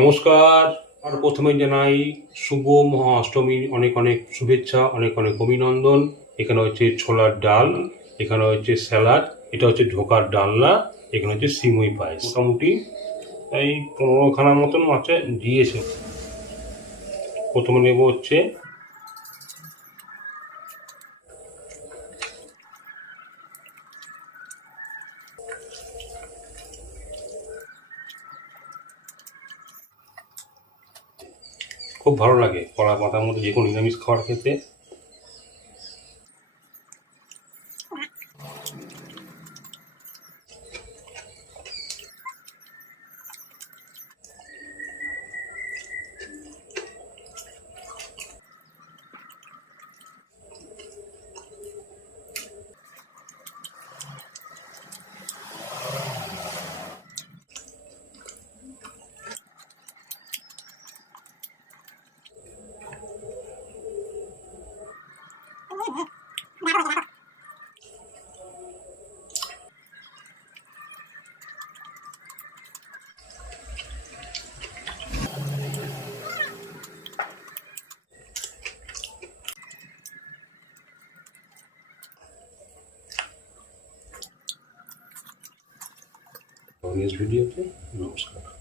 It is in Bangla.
নমস্কার। আর প্রথমে জানাই শুভ মহা অষ্টমীর অনেক অনেক শুভেচ্ছা, অনেক অনেক অভিনন্দন। এখানে হচ্ছে ছোলার ডাল, এখানে হচ্ছে স্যালাড, এটা হচ্ছে ঢোকার ডালনা, এখানে হচ্ছে সিমুই পায়েস। মোটামুটি এই পনেরোখানার মতন মাছে দিয়েছে প্রথমে নেব হচ্ছে খুব ভালো লাগে কড়া পাতার মধ্যে যে কোনো নিরামিষ খাওয়ার খেতে নেক্সট ভিডিওতে নমস্কার